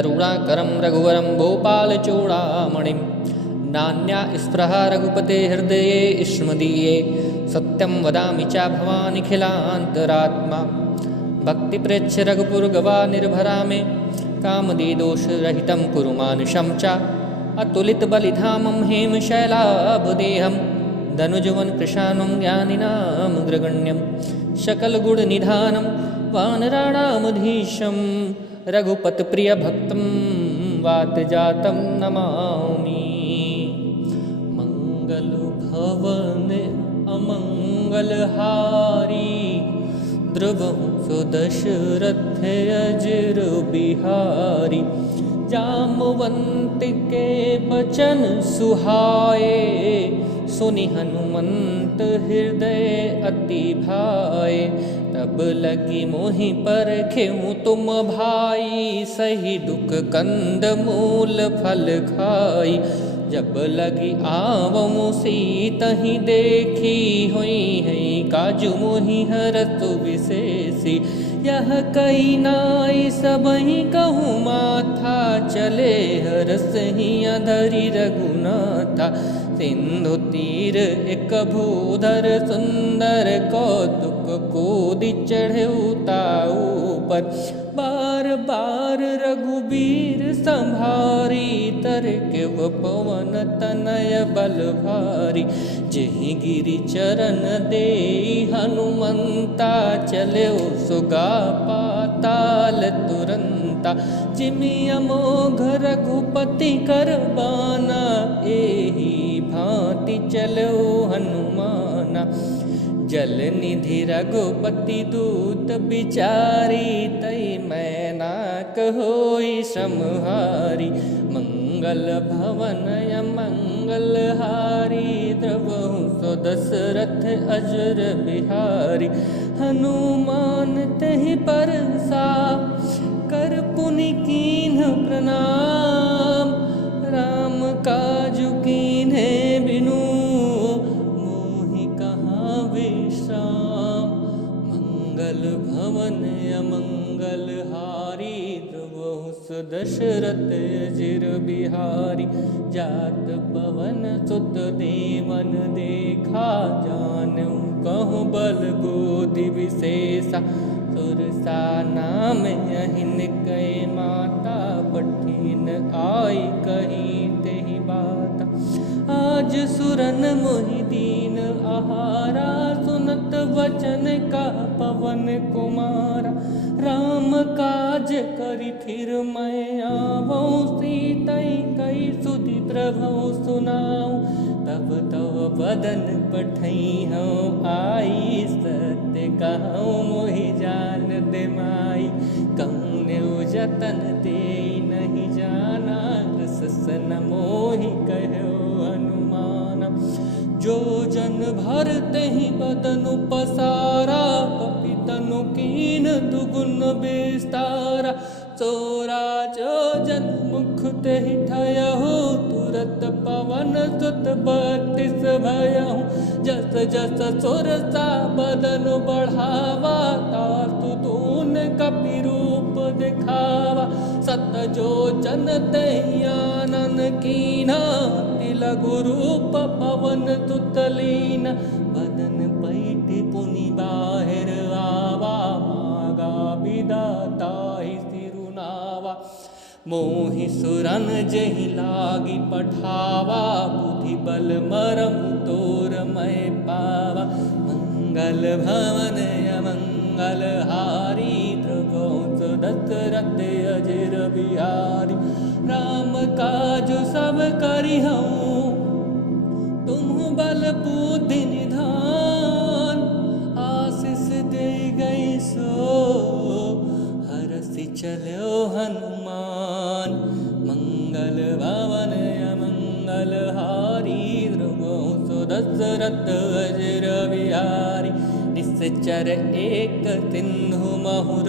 करुणाकरं रघुवरं गोपालचूडामणिं नान्या स्पृहा रघुपते हृदये इष्मदीये सत्यं वदामि च भवानिखिलान्तरात्मा भक्तिप्रेक्ष्य रघुपुरगवा निर्भरा मे कामदेदोषरहितं कुरु मानुषं च अतुलितबलिधामं हेमशैलाभदेहं धनुजवन कृशानं ज्ञानिनामग्रगण्यं सकलगुणनिधानं वानराणामधीशं रघुपतिप्रियभक्तं वातजातं नमामि। मंगलभवन अमंगलहारी द्रवहु दशरथ अजर बिहारी जामवंत के बचन सुहाए सुनि हनुमंत हृदय अति भाए तब लगी मोहि पर खेऊँ तुम भाई सही दुख कंद मूल फल खाई जब लगी आवऊँ सीतहि देखी हुई है काजू मोहि हरतु विशेषी यह कई नाई सबहि कहूँ माथा चले हरसहि अधरि रघुनाथा सिंधु तीर एक भूधर सुंदर कौतुक कूदि चढ़े उताऊ पर बार बार रघुबीर संभारी तरके वो पवन तनय बल भारी जेहि गिरि चरण दे हनुमंता चले सुगा पाताल तुरंता जिमि अमोघ रघुपति करबाना एहि भांति चलो हनुमाना जल निधि रघुपति दूत बिचारी तई मैना कहोई समहारी मंगल भवन मंगल हारी द्रवहु सो दशरथ अजर बिहारी हनुमान तहि परसा कर पुनि कीन्ह प्रणाम राम काजु कीन्हे बिनु मोहि कहाँ विश्राम मंगल भवन अमंगल हारी द्रवहु सो दशरथ अजर बिहारी जात पवन सुत देवन देखा जानू कहूँ बल गोदि विशेषा सुरसा नाम अहिन कै माता पठिन आई कहीं तेहि बात आज सुरन मोहि दीन आहारा सुनत वचन का पवन कुमारा राम काज करि फिर मैं आवऊँ सीतई कई सुधि प्रभु सुनाऊँ तब तव बदन पठई हूँ आई सत्य कहूँ मोहि जान दे माई कहूँ जतन दे नहीं जाना सन मोहि कहो हनुमान जो जन भरते ही बदन पसारा पपितनु कीन दुगुन विस्तारा सोरा जो जन मुख ते ठयहु तुरत पवन सुत बत्तीस भयहु जस जस सुरसा बदन बढ़ावा तासु तून कपि रूप दिखावा सत जो जन तैयानन कीना तिलगु रूप पवन तुतलीन बदन पैठ पुनि बाहिर आवा मागा विदाता सिरुनावा मोहि सुरन जहि लागी पठावा बुद्धि बल मरम तोर मैं पावा मंगल भवन अमंगल हारी द्रवहु दशरथ अजर बिहारी राम काज सब करिहऊँ तुम बल बुद्धि निधान आशीष दे गई सो हरसि चलो हनुमान मंगल भवन अमंगल हारी द्रवहु दशरथ अजर बिहारी निश्चर एक सिंधु महुर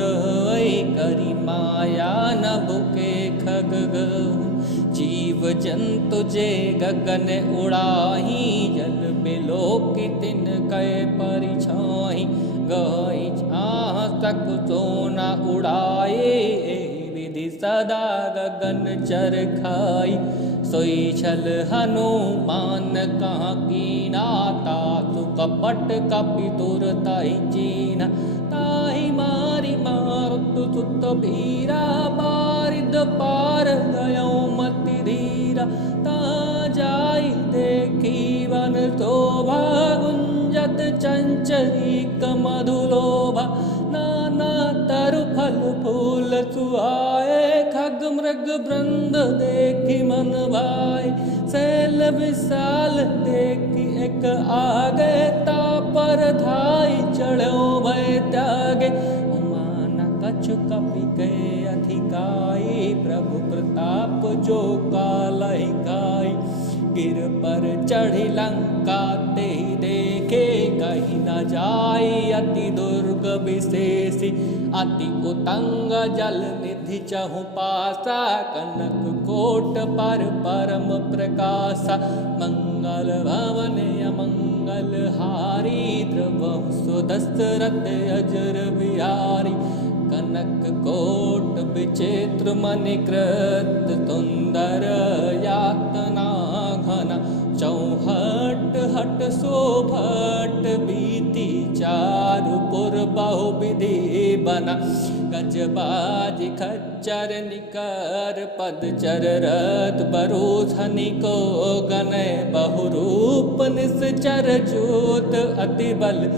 करी माया नभुके खग जीव जंतु जे गगन उड़ाही जल बिलोकी तिन कै परिछाही गई छाह तक सोना उड़ाए विधि सदा गगन चर खाई। सोई छल हनुमान कहाँ कीना, तासु कपट कपि तुर ताई चीना। ताहि मारी मारुत सुत भीरा, बारिद पार गयो मति धीरा। ता जाई देखी वन शोभा, गुंजत चंचरीक मधुलोभा। नाना तरु फल फूल सुहाए, खग मृग वृंद देखी मन भाए। शैल विशाल देखी एक आगे, तापर धाई चढ़ो भय त्यागे। उमाना कछु कपि के अधिकाई, प्रभु प्रताप जो कालहि काई। गिर पर चढ़ी लंका ते देखे, कहीं न जाई अति दुर्ग विशेषी। अति उतंग जल निधि चहु पासा, कनक कोट पर परम प्रकाशा। मंगल भवन अमंगल हारी, द्रवहु सुदशरथ अजर बिहारी। कनक कोट विचित्र मणिकृत, सुंदर यातना घना। चौहट हट शोभट बीती, चारु पुर बहुविधि बना। गजबाज खच्चर निकर, पदचर रथ बरूथनि को गनय। बहुरूप निश्चर जूत, अति बल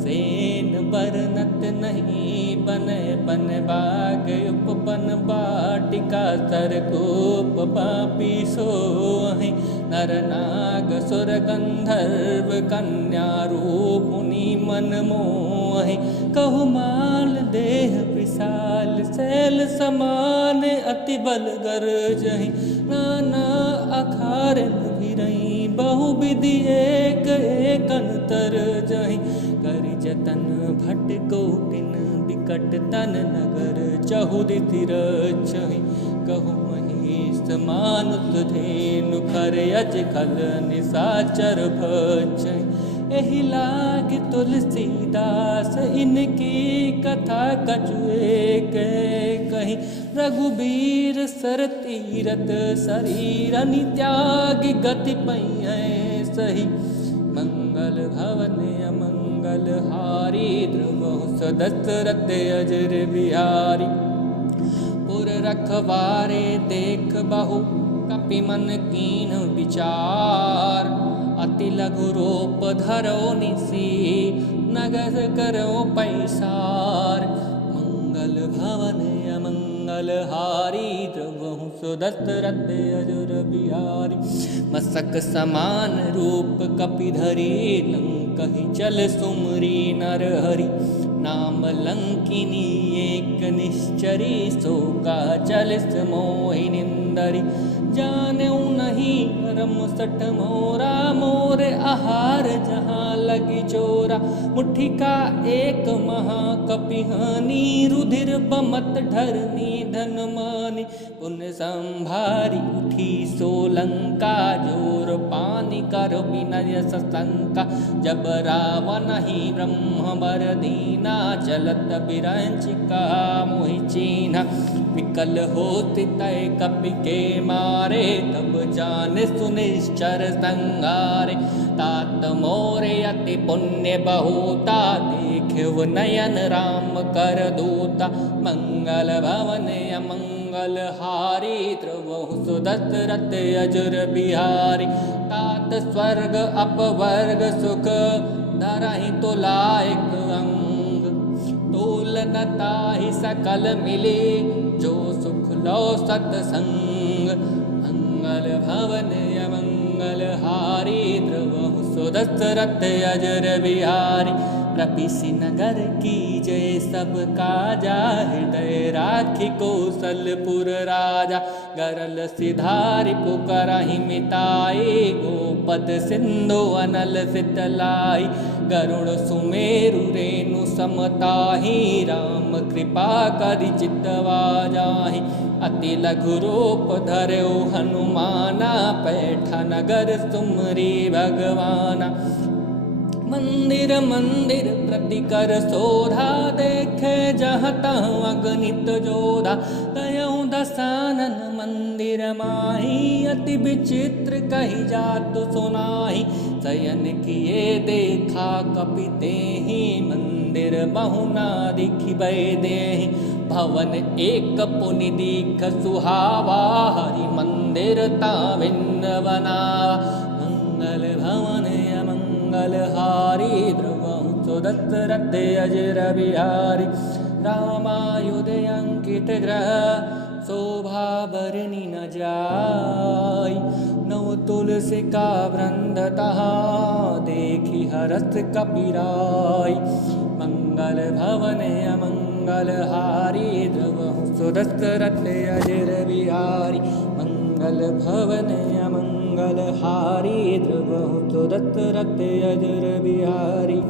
सेन बरनत नहीं। बने बन बाग उपवन बाटिका, सरकूप पापी सोहि। नर नाग सुर गंधर्व, कन्या रूप मुनि मन मोहि। कहु माल देह विशाल, शैल समान अति बल गरजहि। नाना अखार भिरहि, बहु विधि एक एकन तरजहि। करि जतन भट कोटिन, बिकट तन नगर चहुदिति रचहि। कहु महिष मानुष धेनु, खर अज खल निशाचर भचहि। एहि लाग तुलसीदास, इनकी कथा कछु एक कही। रघुबीर सर तीरथ, शरीर त्यागी गति पई सही। मंगल भवन अमंगल हारी, द्रवहु सदशरथ अजर बिहारी। पुर रखवारे देख बहु, कपि मन कीन विचार। अति लघु रूप धरो निसी, नगर करो पैसार। मंगल भवन अमंगल हारी, द्रवहु सुदशरथ अजर बिहारी। मसक समान रूप कपि धरी, लंकहि चल सुमरी नर हरि। नाम लंकिनी एक निश्चरी, सो का चलिस मोहि निंदरी। जानेऊ नहीं रम सठ मोरा, मोर आहार जहाँ लगी चोरा। मुट्ठी का एक महाकपिहानी, रुधिर बमत ढरनी धन मानी। पुण्य संभारी उठी सोलंका, जोर पानी कर विनय सशंका। जब रावण ही ब्रह्म बर दीना, चलत बिरंचिका मोहि चीन्हा। विकल होति तय कपि के मारे, तब जाने सुनिश्चर संगारे। तात मोरे अति पुण्य बहुता, देखेउ नयन राम कर दूता। मंगल भवन अमंगल हारी, द्रवहु सुदशरथ अजर बिहारी। तात स्वर्ग अपवर्ग सुख, धरहि तुलायक अंग। तुलन ताहि सकल मिले, जो सुख लो सतसंग। मंगल भवन अमंगल हारी, द्रवहु सुदशरथ अजर बिहारी। प्रपिसी नगर की जय सब काजा, हृदय राखी कौशलपुर राजा। गरल सिधारि पुकारहि मिताई, गोपद सिंधु अनल सितलाई। गरुड़ सुमेरु रेणु समताहि, राम कृपा करि चितवा जाहि। अति लघु रूप धरऊ हनुमाना, पैठा नगर सुमरी भगवाना। मंदिर मंदिर प्रति कर शोधा, देख देखे जहाँ तहाँ अगणित जोधा। गयऊँ दसानन मंदिर माही, अति विचित्र कही जात सुनाही। शयन किए देखा कपि तेहि, मंदिर बहुना दिखिबै देहि। भवन एक पुनि दीख सुहावा, हरि मंदिर ता भिन्न बनावा। मंगल भवन अमंगल हारी, द्रवहु सुदशरथ अजर बिहारी। रामायुध अंकित ग्रह, शोभा बरनी न जाय। नव तुलसी का वृंद तहा, देखी हरस कपिराय। मंगल भवन अमंगल हारी, द्रवहु सुदशरथ अजर बिहारी। मंगल भवन अमंगल हारी, द्रवहु सुदशरथ अजर बिहारी।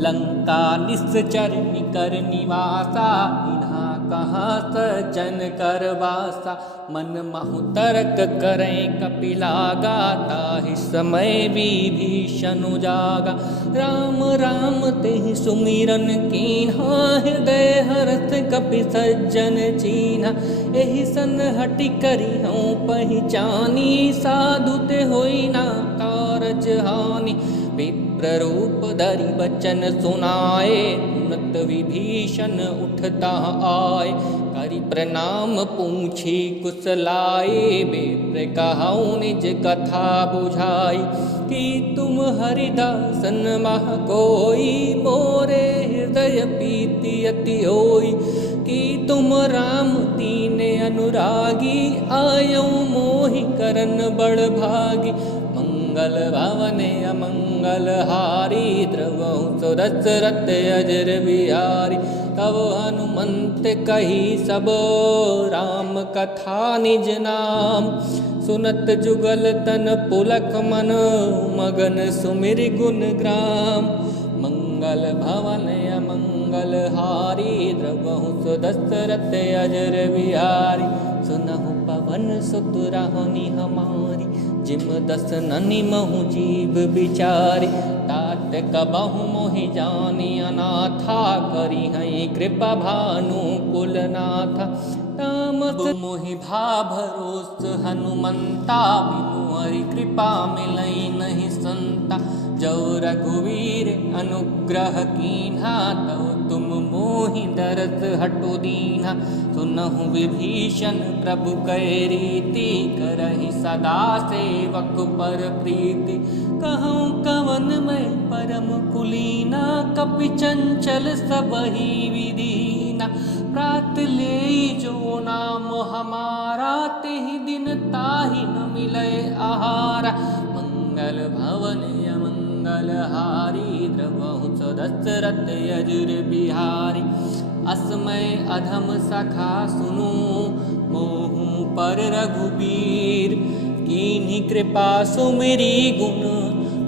लंका निश्चर निकर निवासा, इन्हा कहाँ सज्जन कर वासा। मन महु तर्क करें कपिलागा, ताहि समय विभीषण जागा। राम राम तेहि सुमिरन कीन्हा, हृदय हरष कपि सज्जन चीन्हा। एहि सन हटि करि हऊँ पहिचानी, साधु ते होई ना कारज हानि। विप्ररूप धरि बचन सुनाए, तुरत विभीषण उठता आए। करि प्रणाम पूछी कुशलाए, विप्र कहऊँ निज कथा बुझाई। कि तुम हरिदासन मह कोई, मोरे हृदय प्रीति अति होई। कि तुम राम दीन अनुरागी, आयऊँ मोहि करन बड़ भागी। मंगल भवन अमंगल हारी, द्रवहु सुदशरथ अजर बिहारी। तब हनुमंत कही सब, राम कथा निज नाम। सुनत जुगल तन पुलक मन, मगन सुमिर गुण ग्राम। मंगल भवन अमंगल हारी, द्रवहु सुदशरथ अजर बिहारी। सुनहु पवन सुत राहुनि हमारी, जिम दस ननि महु जीव बिचारी। तात कबहु मोहि जानि अनाथा, करी हैं कृपा भानु कुलनाथा। तामस मोहि भा भरोस हनुमंता, बिनु हरि कृपा मिलई नहीं संता। जो रघुवीर अनुग्रह कीन्हा, तौ तुम मोहि दरस हटु दीन्हा। सुनहु विभीषण प्रभु कै रीति, करहि सदा सेवक पर प्रीति। कहूँ कवन मैं परम कुलीना, कपि चंचल सबहि विदीना। प्रात लेई जो नाम हमारा, तेहि दिन ताहि न मिलै आहारा। मंगल भवन अमंगल हारी, द्रवहु सुदशरथ अजर बिहारी। असमय अधम सखा सुनु, मोहु पर रघुबीर। कीन्ही कृपा सुमिरी गुण,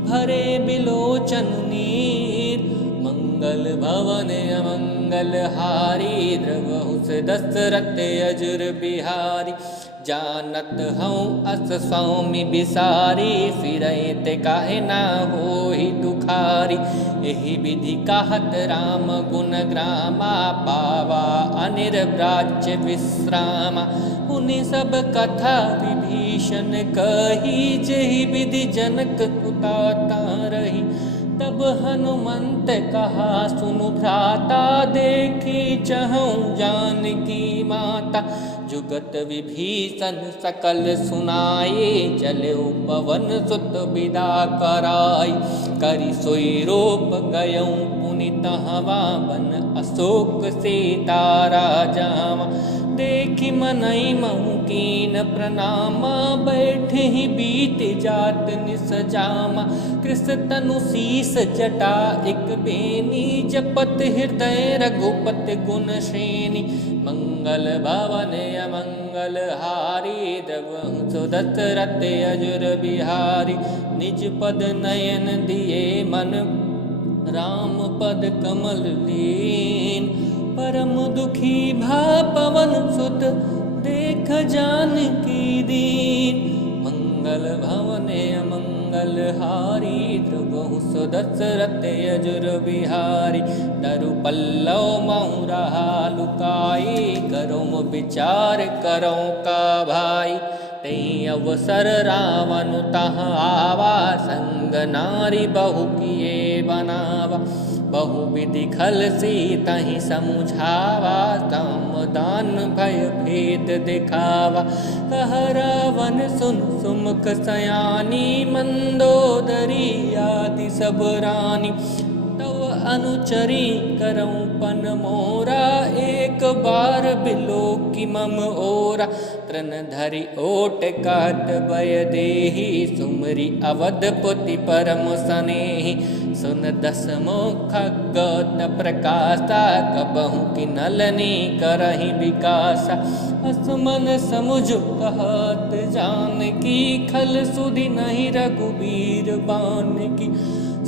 भरे बिलोचन नीर। मंगल भवन अमंगल हारी, द्रवहु सुदशरथ अजर बिहारी। जानत हूँ अस स्वामी बिसारी, फिरहि ते काहे ना होहि दुखारी। एहि विधि कहत राम गुण ग्रामा, पावा अनिर्व्राज्य विश्रामा। पुनि सब कथा विभीषण कही, जेहि विधि जनक सुता तारही। तब हनुमंत कहा सुनु भ्राता, देखी चहूँ जानकी माता। जुगत विभीषण सकल सुनाए, चलेउ पवन सुत विदा कराई। करि सोई रोप गयऊँ पुनि तहवा, बन अशोक सीता राजावा। देखि मनई महु कीन प्रणामा, बैठहि बीत जात निस जामा। कृष तनु शीस जटा एक बेनी, जपत हृदय रघुपति गुण श्रेणी। मंगल भवन अमंगल हारी, द्रवहु सुदशरथ अजर बिहारी। निज पद नयन दिए मन, राम पद कमल लीन। परम दुखी भा पवन सुत, देख जानकी दीन। मंगल भवन अमंगल हारी, द्रवहु सुदशरथ अजर बिहारी। तरुप पल्लव महु रहा लुकाई, करो विचार करो का भाई। तई अवसर रावण तह आवा, संग नारी बहु किए बनावा। बहु विधि खल सी तहि समुझावा, काम दान भय भेद दिखावा। कह रावण सुन सुमुख सयानी, मंदोदरी आदि सब रानी। तव अनुचरी करऊं पन मोरा, एक बार बिलो की मम ओरा। तृण धरि ओट काट भय देहि, सुमरी अवधपुति परम सनेहि। सुन दस मुख गौत प्रकाशा, कबहु की नलनी करहि विकासा। असमन समुझ कहत जानकी, खल सुधि नहीं रघुबीर बानकी।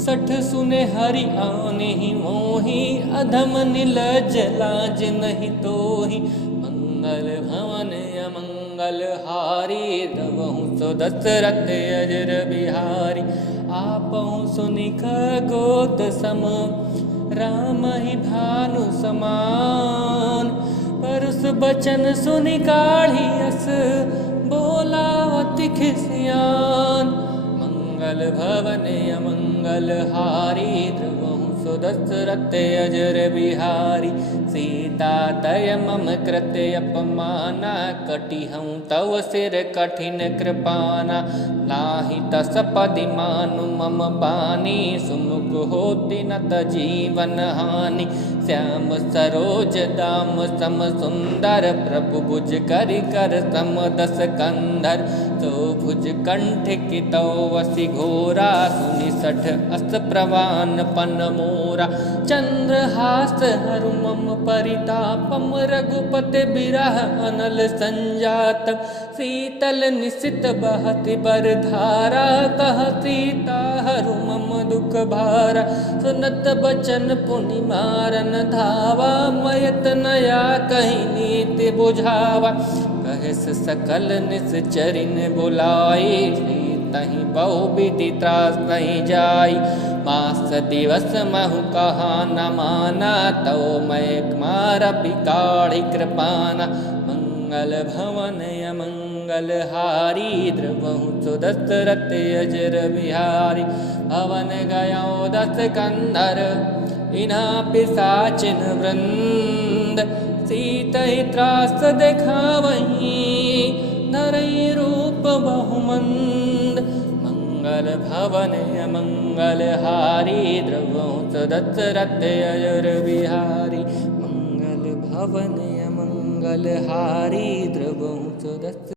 सठ सुने हरि आने ही मोहि, अधम नीलज लाज नहीं तोहि। मंगल भवन अमंगल हारी, द्रवहु सो दशरथ अजर बिहारी। आपहु सुनि खगोत सम, राम ही भानु समान। परुष बचन सुनि काढ़ी अस, बोला अति खिसियान। मंगल भवन अमंगल हारी, ध्रुवं सो दशरथ अजर बिहारी। सीता तय मम कृत्य अपमाना, कटिहं तव सिर कठिन कृपाना। नाहि तस पदि मानु मम बानी, सुमुख होति न त जीवन हानि। श्याम सरोज दाम सम सुंदर, प्रभु भुज करि कर सम दस कंधर। तो भुज कंठ की तौ वसी घोरा, सुनि सठ अस प्रवान पन मोरा। चंद्रहास हरु मम परितापम, रघुपति बिरह अनल संजातम। शीतल निशित बहति बर धारा, कह सीता हरु मम दुख भारा। सुनत बचन पुनि मारन धावा, मयत नया कहीं नीति बुझावा। कहस सकल निश्चरिन बुलाई, तहीं बहु विधि त्रास नहीं जाई। मास दिवस महु कहा न माना, तो मैं मार बिकाढ़ी कृपाना। मंगल भवन अमंगल हारी, द्रवहु सो दशरथ अजर बिहारी। भवन गयो दस कंधर, इना पिशाचिन वृंद। सीतहि त्रास देखावहीं, धरई रूप बहुमंद। मंगल भवन अमंगल हारी, द्रवहु सो दशरथ अजर बिहारी। मंगल भवन अमंगल हारी, द्रवहु सो दशरथ।